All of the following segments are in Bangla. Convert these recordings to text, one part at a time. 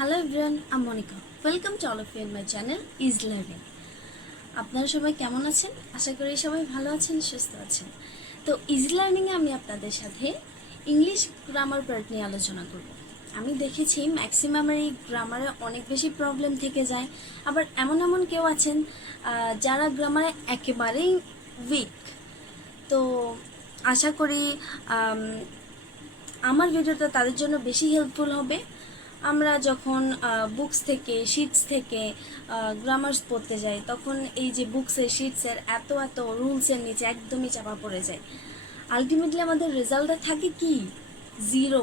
হ্যালো এভরিওয়ান, আমি Monika. Welcome to all of you in my channel is learning. আপনারা সবাই কেমন আছেন? আশা করি সবাই ভালো আছেন, সুস্থ আছেন। তো ইজ লার্নিংয়ে আমি আপনাদের সাথে ইংলিশ গ্রামার পার্ট নিয়ে আলোচনা করব। আমি দেখেছি ম্যাক্সিমামের এই গ্রামারে অনেক বেশি প্রবলেম থেকে যায়। আবার এমন এমন কেউ আছেন যারা গ্রামারে একেবারেই উইক। তো আশা করি আমার ভিডিওটা তাদের জন্য বেশি হেল্পফুল হবে। আমরা যখন বুকস থেকে শিটস থেকে গ্রামার্স পড়তে যাই, তখন এই যে বুকসের শিটসের এত এত রুলসের নিচে একদমই চাপা পড়ে যায়। আলটিমেটলি আমাদের রেজাল্টটা থাকে কি? জিরো।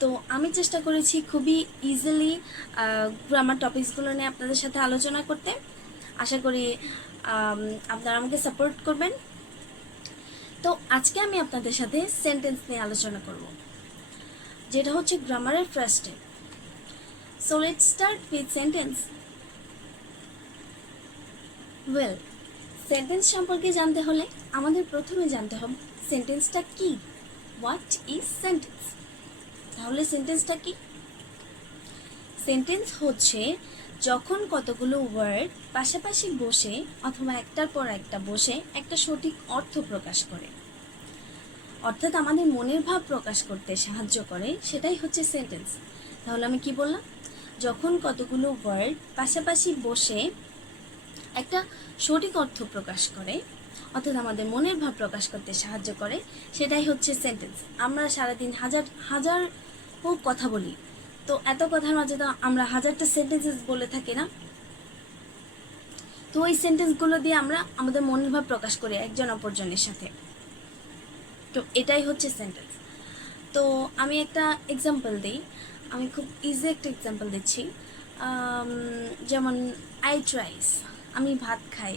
তো আমি চেষ্টা করেছি খুবই ইজিলি গ্রামার টপিকসগুলো নিয়ে আপনাদের সাথে আলোচনা করতে। আশা করি আপনারা আমাকে সাপোর্ট করবেন। তো আজকে আমি আপনাদের সাথে সেন্টেন্স নিয়ে আলোচনা করব, যেটা হচ্ছে গ্রামারের first step. So let's start with sentence. Well, sentence সম্পর্কে জানতে হলে আমাদের প্রথমে জানতে হবে সেন্টেন্সটা কি। What is sentence? তাহলে সেন্টেন্সটা কি? সেন্টেন্স হচ্ছে যখন কতগুলো ওয়ার্ড পাশাপাশি বসে অথবা একটার পর একটা বসে একটা সঠিক অর্থ প্রকাশ করে, অর্থাৎ আমাদের মনের ভাব প্রকাশ করতে সাহায্য করে, সেটাই হচ্ছে সেন্টেন্স। তাহলে আমি কি বললাম? যখন কতগুলো ওয়ার্ড পাশাপাশি বসে একটা সঠিক অর্থ প্রকাশ করে, অর্থাৎ আমাদের মনের ভাব প্রকাশ করতে সাহায্য করে, সেটাই হচ্ছে সেন্টেন্স। আমরা সারাদিন হাজার হাজার কথা বলি, তো এত কথার মাঝে তো আমরা হাজারটা সেন্টেন্সেস বলে থাকি না? তো ওই সেন্টেন্সগুলো দিয়ে আমরা আমাদের মনের ভাব প্রকাশ করি একজন অপরজনের সাথে। তো এটাই হচ্ছে সেন্টেন্স। তো আমি একটা এক্সাম্পল দিই। আমি খুব ইজি একটা এক্সাম্পল দিচ্ছি। যেমন আই ট্রাইস, আমি ভাত খাই।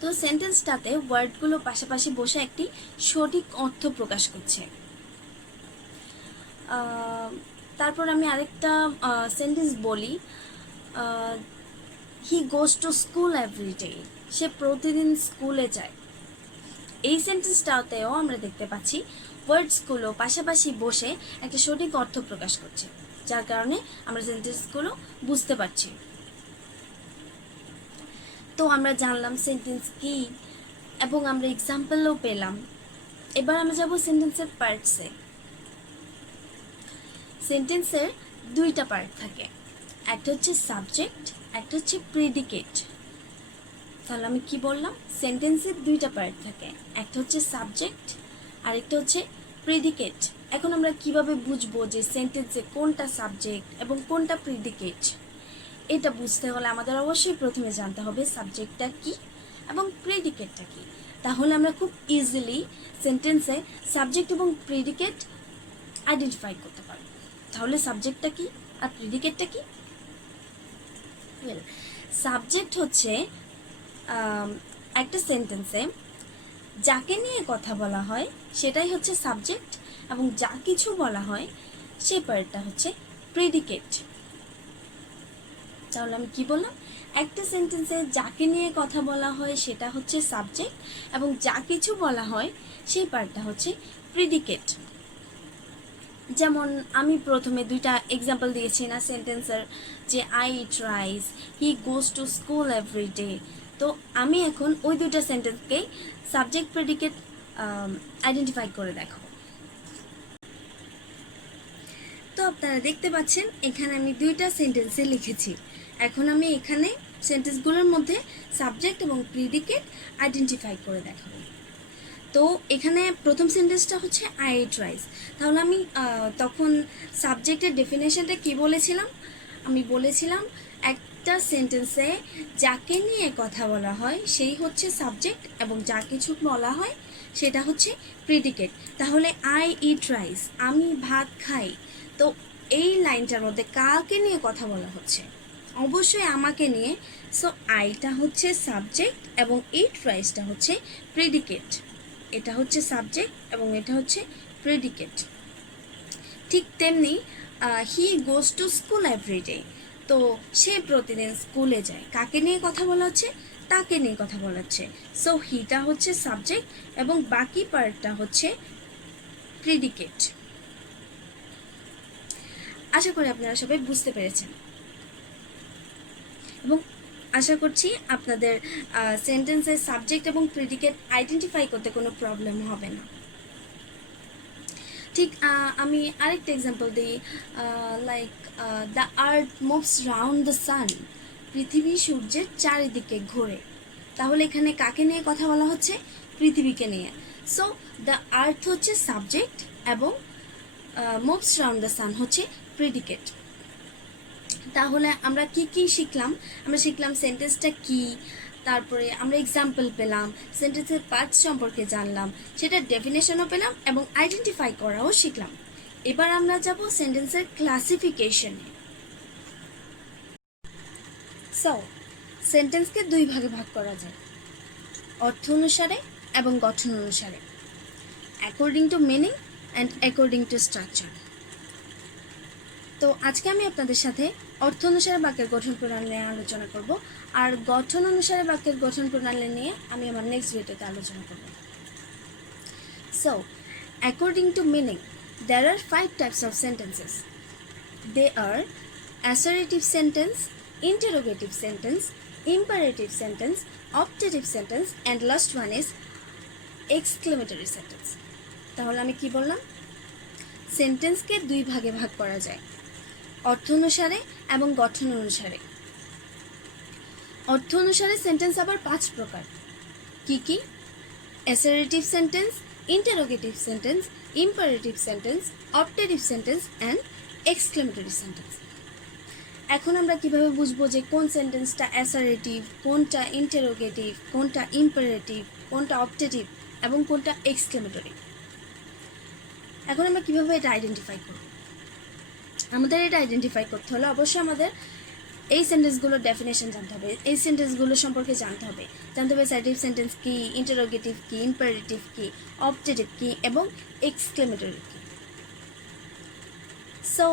তো সেন্টেন্সটাতে ওয়ার্ডগুলো পাশাপাশি বসে একটি সঠিক অর্থ প্রকাশ করছে। তারপর আমি আরেকটা সেন্টেন্স বলি, হি গোজ টু স্কুল এভরিডে, সে প্রতিদিন স্কুলে যায়। এই সেন্টেন্সটাতেও আমরা দেখতে পাচ্ছি ওয়ার্ডসগুলো পাশাপাশি বসে একটা সঠিক অর্থ প্রকাশ করছে, যার কারণে আমরা সেন্টেন্সগুলো বুঝতে পারছি। তো আমরা জানলাম সেন্টেন্স কি এবং আমরা এক্সাম্পলও পেলাম। এবার আমরা যাব সেন্টেন্সের পার্টসে। সেন্টেন্সের দুইটা পার্ট থাকে, একটা হচ্ছে সাবজেক্ট, একটা হচ্ছে প্রেডিকেট। তাহলে আমি কি বললাম? সেন্টেন্সের দুইটা পার্ট থাকে, একটা হচ্ছে সাবজেক্ট আর একটা হচ্ছে প্রেডিকেট। এখন আমরা কিভাবে বুঝবো যে সেন্টেন্সে কোনটা সাবজেক্ট এবং কোনটা প্রেডিকেট? এটা বুঝতে হলে আমাদের অবশ্যই প্রথমে জানতে হবে সাবজেক্টটা কি এবং প্রেডিকেটটা কি। তাহলে আমরা খুব ইজিলি সেন্টেন্সে সাবজেক্ট এবং প্রেডিকেট আইডেন্টিফাই করতে পারব। তাহলে সাবজেক্টটা কি আর প্রেডিকেটটা কি? ওয়েল, সাবজেক্ট হচ্ছে একটা সেন্টেন্সে যাকে নিয়ে কথা বলা হয় সেটাই হচ্ছে সাবজেক্ট, এবং যা কিছু বলা হয় সেই পার্টটা হচ্ছে প্রেডিকেট। তাহলে আমি কি বললাম? একটা সেন্টেন্সে যাকে নিয়ে কথা বলা হয় সেটা হচ্ছে সাবজেক্ট, এবং যা কিছু বলা হয় সেই পার্টটা হচ্ছে প্রেডিকেট। যেমন আমি প্রথমে দুইটা এক্সাম্পল দিয়েছি না সেন্টেন্সের, যে I tries, he goes to school everyday. তো আমি এখন ওই দুইটা সেন্টেন্সকেই সাবজেক্ট প্রেডিকেট আইডেন্টিফাই করে দেখাবো। তো আপনারা দেখতে পাচ্ছেন এখানে আমি দুইটা সেন্টেন্সে লিখেছি। এখন আমি এখানে সেন্টেন্সগুলোর মধ্যে সাবজেক্ট এবং প্রেডিকেট আইডেন্টিফাই করে দেখাবো। তো এখানে প্রথম সেন্টেন্সটা হচ্ছে আই ট্রাইস। তাহলে আমি তখন সাবজেক্টের ডেফিনেশনটা কি বলেছিলাম? আমি বলেছিলাম একটা সেন্টেন্সে যাকে নিয়ে কথা বলা হয় সেই হচ্ছে সাবজেক্ট, এবং যা কিছু বলা হয় সেটা হচ্ছে প্রেডিকেট। তাহলে আই ইট রাইস, আমি ভাত খাই। তো এই লাইনটার মধ্যে কাকে নিয়ে কথা বলা হচ্ছে? অবশ্যই আমাকে নিয়ে। সো আইটা হচ্ছে সাবজেক্ট এবং ইট রাইসটা হচ্ছে প্রেডিকেট। এটা হচ্ছে সাবজেক্ট এবং এটা হচ্ছে প্রেডিকেট। ঠিক তেমনি হি গোজ টু স্কুল এভরিডে, তো সে প্রতিদিন স্কুলে যায়। কাকে নিয়ে কথা বলা হচ্ছে? তাকে নিয়ে কথা বলা হচ্ছে। সো হিটা হচ্ছে সাবজেক্ট এবং বাকি পার্টটা হচ্ছে প্রেডিকেট। আশা করি আপনারা সবাই বুঝতে পেরেছেন এবং আশা করছি আপনাদের সেন্টেন্সের সাবজেক্ট এবং প্রিডিকেট আইডেন্টিফাই করতে কোনো প্রবলেম হবে না। ঠিক আমি আরেকটা এক্সাম্পল দিই, like the earth moves round the sun, পৃথিবী সূর্যের চারিদিকে ঘোরে। তাহলে এখানে কাকে নিয়ে কথা বলা হচ্ছে? পৃথিবীকে নিয়ে। সো দ্য আর্থ হচ্ছে সাবজেক্ট এবং মুভস রাউন্ড দ্য সান হচ্ছে প্রিডিকেট। তাহলে আমরা কি কি শিখলাম? আমরা শিখলাম সেন্টেন্সটা কি, তারপরে আমরা এক্সাম্পল পেলাম, সেন্টেন্সের পার্টস সম্পর্কে জানলাম, সেটা ডেফিনেশনও পেলাম এবং আইডেন্টিফাই করাও শিখলাম। এবার আমরা যাব সেন্টেন্সের ক্লাসিফিকেশনে। সো সেন্টেন্সকে দুই ভাগে ভাগ করা যায়, অর্থ অনুসারে এবং গঠন অনুসারে, according to meaning and according to structure. তো আজকে আমি আপনাদের সাথে অর্থ অনুসারে বাক্যের গঠন প্রণালী নিয়ে আলোচনা করব, আর গঠন অনুসারে বাক্যের গঠন প্রণালী নিয়ে আমি আমার নেক্সট ভিডিওতে আলোচনা করব। So according to meaning, there are 5 types of sentences. They are assertive sentence, interrogative sentence, imperative sentence, optative sentence, and last one is exclamatory sentence. তাহলে আমি কি বললাম? সেন্টেন্সকে দুই ভাগে ভাগ করা যায়, অর্থ অনুসারে এবং গঠন অনুসারে। অর্থ অনুসারে সেন্টেন্স আবার 5 প্রকার। কি কি? Assertive sentence, interrogative sentence, imperative sentence, optative sentence and exclamatory sentence. এখন আমরা কিভাবে বুঝবো যে কোন সেন্টেন্সটা অ্যাসার্টিভ, কোনটা ইন্টারোগেটিভ, কোনটা ইম্পারেটিভ, কোনটা অপটেটিভ এবং কোনটা এক্সক্লেমেটরি? এখন আমরা কিভাবে এটা আইডেন্টিফাই করব? আমাদের এটা আইডেন্টিফাই করতে হলে অবশ্যই আমাদের এই সেন্টেন্সগুলোর ডেফিনেশন জানতে হবে, এই সেন্টেন্সগুলো সম্পর্কে জানতে হবে অ্যাসার্টিভ সেন্টেন্স কি, ইন্টারোগেটিভ কি, ইম্পারেটিভ কি, অপটেটিভ কি এবং এক্সক্লেমেটরি কি। So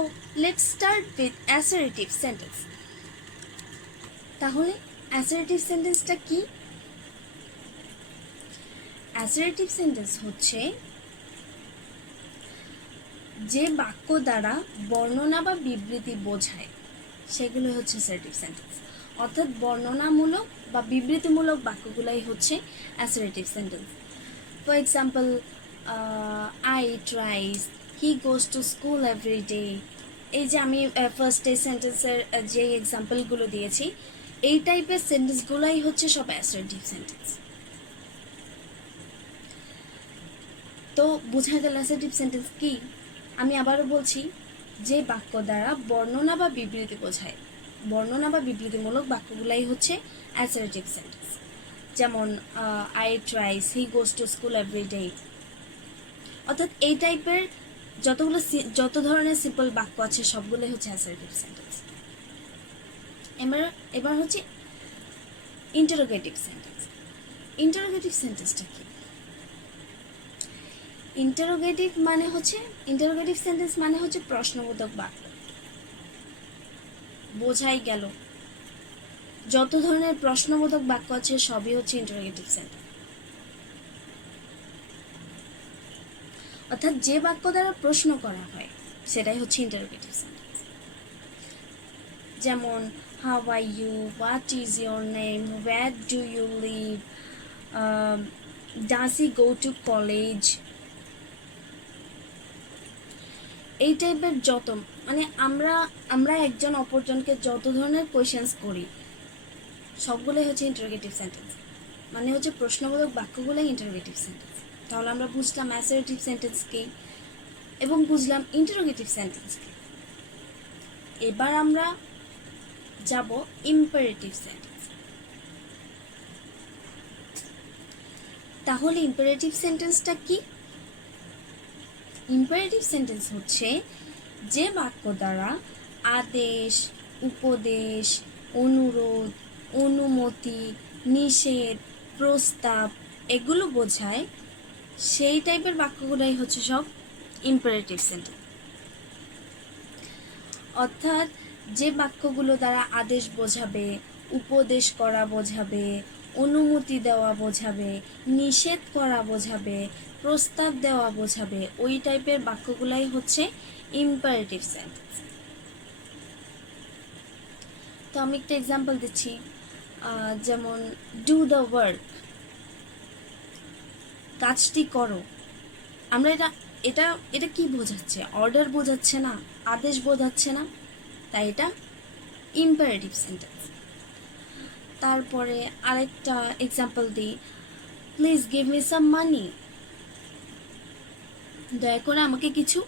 let's start with assertive sentence. তাহলে অ্যাসার্টিভ সেন্টেন্সটা কি? অ্যাসার্টিভ সেন্টেন্স হচ্ছে যে বাক্য দ্বারা বর্ণনা বা বিবৃতি বোঝায়, সেগুলো হচ্ছে অ্যাসার্টিভ সেন্টেন্স। অর্থাৎ বর্ণনামূলক বা বিবৃতিমূলক বাক্যগুলাই হচ্ছে assertive sentence. For example, I tries, he goes to school every day. এই যে আমি ফার্স্টে সেন্টেন্সের যে এক্সাম্পলগুলো দিয়েছি, এই টাইপের সেন্টেন্সগুলাই হচ্ছে সব অ্যাসার্টিভ সেন্টেন্স। তো বোঝা গেল অ্যাসার্টিভ সেন্টেন্স কি? আমি আবারও বলছি, যে বাক্য দ্বারা বর্ণনা বা বিবৃতি বোঝায়, বর্ণনা বা বিবৃতিমূলক বাক্যগুলাই হচ্ছে অ্যাসার্টিভ সেন্টেন্স। যেমন I tries, he goes to school every day. অর্থাৎ এই টাইপের যত ধরনের সিম্পল বাক্য আছে সবগুলোই হচ্ছে অ্যাসার্টিভ সেন্টেন্স। এবার হচ্ছে ইন্টারোগেটিভ সেন্টেন্স। ইন্টারোগেটিভ সেন্টেন্সটা কি? ইন্টারোগেটিভ সেন্টেন্স মানে হচ্ছে প্রশ্নবোধক বাক্য। বোঝাই গেল যত ধরনের প্রশ্নবোধক বাক্য আছে সবই হচ্ছে ইন্টারোগেটিভ সেন্টেন্স। অর্থাৎ যে বাক্য দ্বারা প্রশ্ন করা হয় সেটাই হচ্ছে ইন্টারোগেটিভ সেন্টেন্স। যেমন how are you, what is your name, where do you live, does he go to college. এই টাইপের যত আমরা একজন অপরজনকে যত ধরনের কোয়েশ্চেন্স করি সবগুলোই হচ্ছে ইন্টারোগেটিভ সেন্টেন্স, মানে হচ্ছে প্রশ্নবোধক বাক্যগুলোই ইন্টারোগেটিভ সেন্টেন্স। তাহলে আমরা বুঝলাম অ্যাসার্টিভ সেন্টেন্স কি এবং বুঝলাম ইন্টারোগেটিভ সেন্টেন্স কি। এবার আমরা যাব ইম্পারেটিভ সেন্টেন্স। তাহলে ইম্পারেটিভ সেন্টেন্সটা কি? ইম্পারেটিভ সেন্টেন্স হচ্ছে যে বাক্য দ্বারা আদেশ, উপদেশ, অনুরোধ, অনুমতি, নিষেধ, প্রস্তাব এগুলো বোঝায়, সেই টাইপের বাক্যগুলোই হচ্ছে সব ইম্পারেটিভ সেন্টেন্স। অর্থাৎ যে বাক্যগুলো দ্বারা আদেশ বোঝাবে, উপদেশ করা বোঝাবে, অনুমতি দেওয়া বোঝাবে, নিষেধ করা বোঝাবে, প্রস্তাব দেওয়া বোঝাবে, ওই টাইপের বাক্যগুলাই হচ্ছে ইম্পারেটিভ সেন্টেন্স। তো আমি একটা এক্সাম্পল দিচ্ছি, যেমন ডু দ্য ওয়ার্ক, কাজটি করো। আমরা এটা এটা এটা কি বোঝাচ্ছে? অর্ডার বোঝাচ্ছে না, আদেশ বোঝাচ্ছে না, তাই এটা ইম্পারেটিভ সেন্টেন্স। তারপরে আরেকটা এক্সাম্পল দিই, প্লিজ গিভ মি সাম মানি, দয়া করে আমাকে কিছু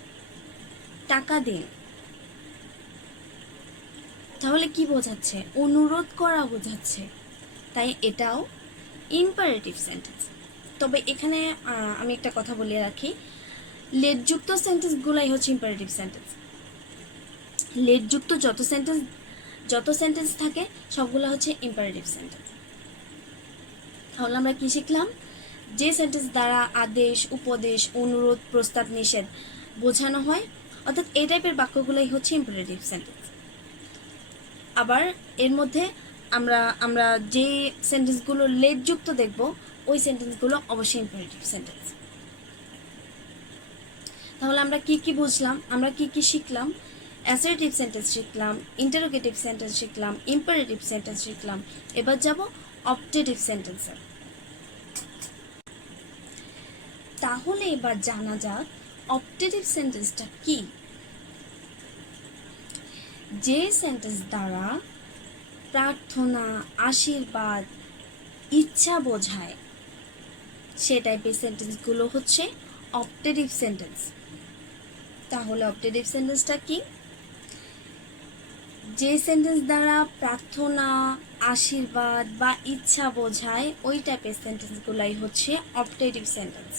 টাকা দিন। তাহলে কি বোঝাচ্ছে? অনুরোধ করা বোঝাচ্ছে, তাই এটাও ইম্পারেটিভ সেন্টেন্স। তবে এখানে আমি একটা কথা বলে রাখি, লেটযুক্ত সেন্টেন্সগুলাই হচ্ছে ইম্পারেটিভ সেন্টেন্স। লেটযুক্ত যত সেন্টেন্স থাকে সবগুলো হচ্ছে ইম্পারেটিভ সেন্টেন্স। তাহলে আমরা কি শিখলাম? যে সেন্টেন্স দ্বারা আদেশ, উপদেশ, অনুরোধ, প্রস্তাব, নিষেধ বোঝানো হয়, অর্থাৎ এই টাইপের বাক্যগুলোই হচ্ছে ইম্পারেটিভ সেন্টেন্স। আবার এর মধ্যে আমরা আমরা যে সেন্টেন্সগুলো লেটযুক্ত দেখব, ওই সেন্টেন্সগুলো অবশ্যই ইম্পারেটিভ সেন্টেন্স। তাহলে আমরা কি কি বুঝলাম, আমরা কি কি শিখলাম? অ্যাসার্টিভ সেন্টেন্স শিখলাম, ইন্টারোগেটিভ সেন্টেন্স শিখলাম, ইম্পারেটিভ সেন্টেন্স শিখলাম। এবার যাব অপটেটিভ সেন্টেন্সে। তাহলে এবার জানা যাক অপটেটিভ সেন্টেন্সটা কি। যে সেন্টেন্স দ্বারা প্রার্থনা, আশীর্বাদ, ইচ্ছা বোঝায়, সে টাইপের সেন্টেন্সগুলো হচ্ছে অপটেটিভ সেন্টেন্স। তাহলে অপটেটিভ সেন্টেন্সটা কি? যে সেন্টেন্স দ্বারা প্রার্থনা, আশীর্বাদ বা ইচ্ছা বোঝায়, ওই টাইপের সেন্টেন্সগুলাই হচ্ছে অপটেটিভ সেন্টেন্স।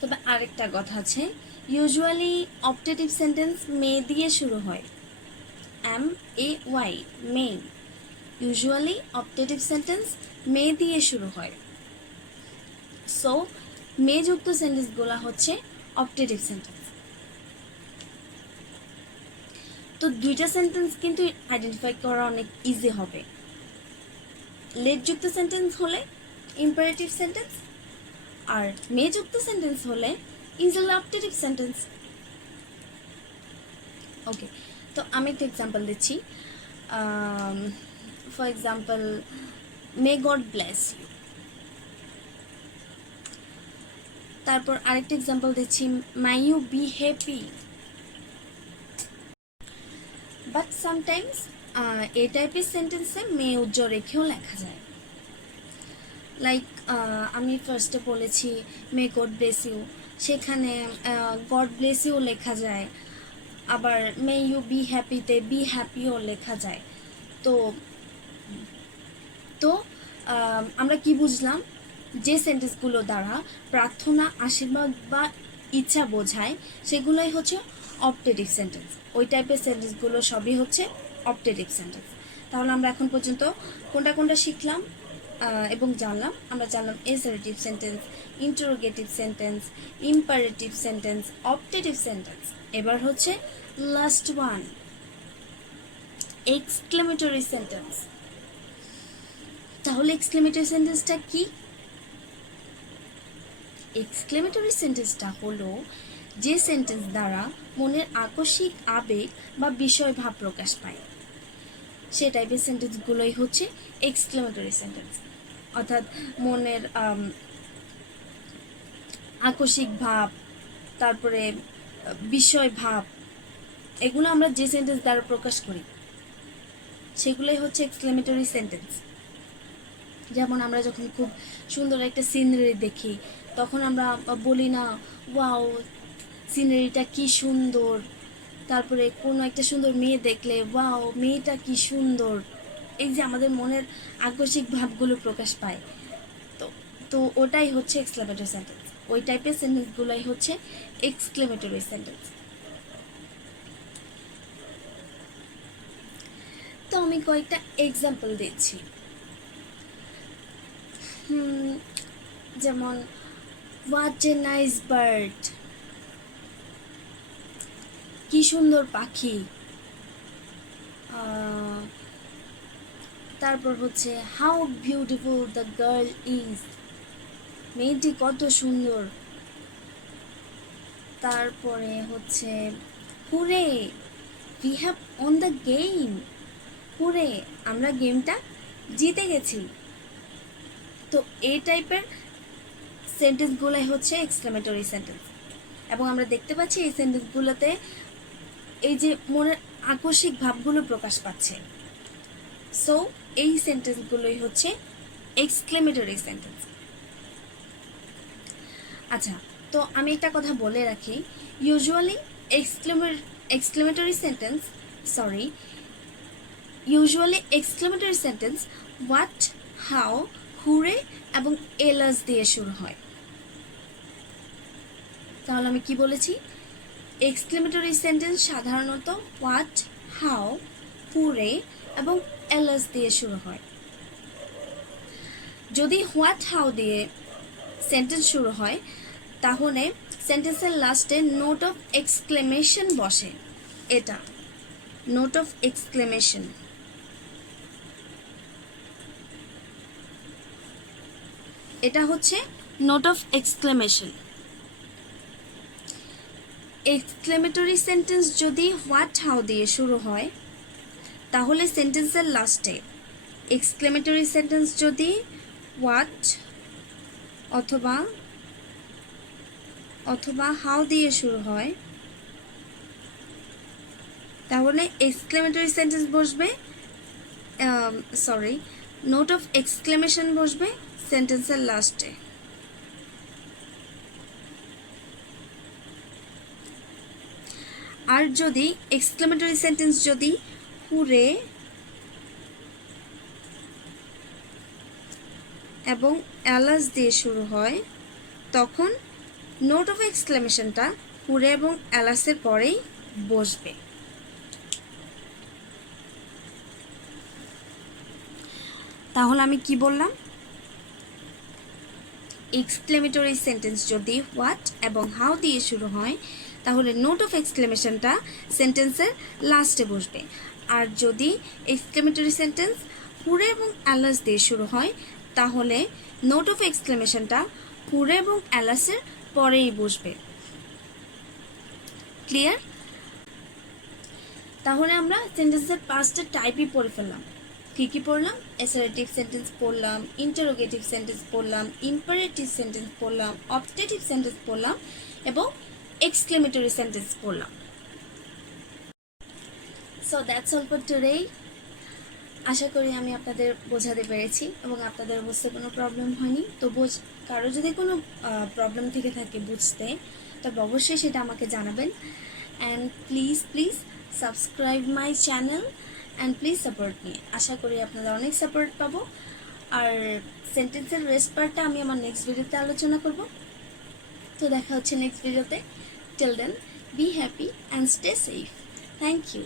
তবে আরেকটা কথা আছে, ইউজুয়ালি অপটেটিভ সেন্টেন্স মে দিয়ে শুরু হয়, MAY, মে। ইউজুয়ালি অপটেটিভ সেন্টেন্স মে দিয়ে শুরু হয়। সো মে যুক্ত সেন্টেন্সগুলো হচ্ছে অপটেটিভ সেন্টেন্স। তো দুইটা সেন্টেন্স কিন্তু আইডেন্টিফাই করা অনেক ইজি হবে। লেট যুক্ত সেন্টেন্স হলে ইম্পারেটিভ সেন্টেন্স, আর মে যুক্ত সেন্টেন্স হলে ইউজুয়ালি অপটেটিভ সেন্টেন্স। ওকে, তো আমি একটা এক্সাম্পল দিচ্ছি। For example, may God bless you. তারপর আরেকটা এক্সাম্পল দিচ্ছি, may you be happy. But sometimes এই টাইপের সেন্টেন্সে মে উজ্জ্বল রেখেও লেখা যায়। লাইক আমি ফার্স্টে বলেছি মে গড ব্লেস ইউ, সেখানে গড ব্লেস ইউ লেখা যায়। আবার মে ইউ বি হ্যাপিতে বি হ্যাপিও লেখা যায়। তো তো আমরা কি বুঝলাম? যে সেন্টেন্সগুলো দ্বারা প্রার্থনা, আশীর্বাদ বা ইচ্ছা বোঝায়, সেগুলোই হচ্ছে অপটেটিভ সেন্টেন্স। ওই টাইপের সেন্টেন্সগুলো সবই হচ্ছে অপটেটিভ সেন্টেন্স। তাহলে আমরা এখন পর্যন্ত কোনটা কোনটা শিখলাম এবং জানলাম? আমরা জানলাম assertive sentence, interrogative sentence, imperative sentence, optative sentence. এবার হচ্ছে লাস্ট ওয়ান, এক্সক্লেমেটরি সেন্টেন্স। তাহলে এক্সক্লেমেটরি সেন্টেন্সটা কি? এক্সক্লেমেটরি সেন্টেন্সটা হলো যে সেন্টেন্স দ্বারা মনের আকস্মিক আবেগ বা বিষয় ভাব প্রকাশ পায়, সে টাইপের সেন্টেন্সগুলোই হচ্ছে এক্সক্লেমেটরি সেন্টেন্স। অর্থাৎ মনের আকস্মিক ভাব, তারপরে বিষয় ভাব, এগুলো আমরা যে সেন্টেন্স দ্বারা প্রকাশ করি সেগুলোই হচ্ছে এক্সক্লেমেটরি সেন্টেন্স। যেমন আমরা যখন খুব সুন্দর একটা সিনারি দেখি, তখন আমরা বলি না, ওয়াও সিনারিটা কি সুন্দর। তারপরে কোনো একটা সুন্দর মেয়ে দেখলে, ওয়াও মেয়েটা কি সুন্দর। এই যে আমাদের মনের আকস্মিক ভাবগুলো প্রকাশ পায়, তো তো ওটাই হচ্ছে এক্সক্লেমেটরি সেন্টেন্স। ওই টাইপের সেন্টেন্সগুলোই হচ্ছে এক্সক্লেমেটরি সেন্টেন্স। তো আমি কয়েকটা এক্সাম্পল দিচ্ছি। যেমন হোয়াট এ নাইস বার্ড, কি সুন্দর পাখি। তারপর হচ্ছে how beautiful the girl is, মেয়েটি কত সুন্দর। তারপরে হচ্ছে hurray, we have won the game, hurray, আমরা গেমটা জিতে গেছি। তো এই টাইপের সেন্টেন্সগুলোই হচ্ছে এক্সক্লেমেটরি সেন্টেন্স। এবং আমরা দেখতে পাচ্ছি এই সেন্টেন্সগুলোতে এই যে মনের আকস্মিক ভাবগুলো প্রকাশ পাচ্ছে। সো এই সেন্টেন্সগুলোই হচ্ছে এক্সক্লেমেটরি সেন্টেন্স। আচ্ছা, তো আমি একটা কথা বলে রাখি, usually exclamatory sentence what, how, hurray এবং এলাস দিয়ে শুরু হয়। তাহলে আমি কি বলেছি? এক্সক্লেমেটরি সেন্টেন্স সাধারণত হোয়াট, হাউ, হুরে এবং এলাস দিয়ে শুরু হয়। যদি হোয়াট, হাউ দিয়ে সেন্টেন্স শুরু হয় তাহলে সেন্টেন্সের লাস্টে নোট অফ এক্সক্লেমেশন বসে। এটা নোট অফ এক্সক্লেমেশন। এটা হচ্ছে note of exclamation. Exclamatory sentence যদি হোয়াট, হাউ দিয়ে শুরু হয় তাহলে সেন্টেন্সের লাস্টে এক্সক্লেমেটরি সেন্টেন্স যদি হোয়াট অথবা হাউ দিয়ে শুরু হয় তাহলে এক্সক্লেমেটরি সেন্টেন্স বসবে, নোট অফ এক্সক্লেমেশন বসবে সেন্টেন্সের লাস্টে। আর যদি এক্সক্লেমেটরি সেন্টেন্স যদি হুরে এবং অ্যালাস দিয়ে শুরু হয় তখন নোট অফ এক্সক্লেমেশনটা হুরে এবং অ্যালাসের পরেই বসবে। তাহলে আমি কি বললাম? এক্সক্লেমেটরি সেন্টেন্স যদি হোয়াট এবং হাউ দিয়ে শুরু হয় তাহলে নোট অফ এক্সক্লেমেশনটা সেন্টেন্সের লাস্টে বসবে। আর যদি এক্সক্লেমেটরি সেন্টেন্স হুরে এবং অ্যালাস দিয়ে শুরু হয় তাহলে নোট অফ এক্সক্লেমেশনটা হুরে এবং অ্যালাসের পরেই বসবে। ক্লিয়ার? তাহলে আমরা সেন্টেন্সের 5টা টাইপই পড়ে ফেললাম। কী পড়লাম? অ্যাসার্টিভ সেন্টেন্স পড়লাম, ইন্টারোগেটিভ সেন্টেন্স পড়লাম, ইম্পারেটিভ সেন্টেন্স পড়লাম, অবজেক্টিভ সেন্টেন্স পড়লাম এবং এক্সক্লেমেটরি সেন্টেন্স পড়লাম। So that's all for today. আশা করি আমি আপনাদের বোঝাতে পেরেছি এবং আপনাদের বুঝতে কোনো প্রবলেম হয়নি। তো কারো যদি কোনো প্রবলেম থেকে থাকে বুঝতে, তবে অবশ্যই সেটা আমাকে জানাবেন। And please subscribe my channel and please support me. আশা করি আপনারা অনেক সাপোর্ট পাবো। আর সেন্টেন্সের রেস্ট পার্টটা আমি আমার নেক্সট ভিডিওতে আলোচনা করব। তো দেখা হচ্ছে নেক্সট ভিডিওতে। Till then, be happy and stay safe. Thank you.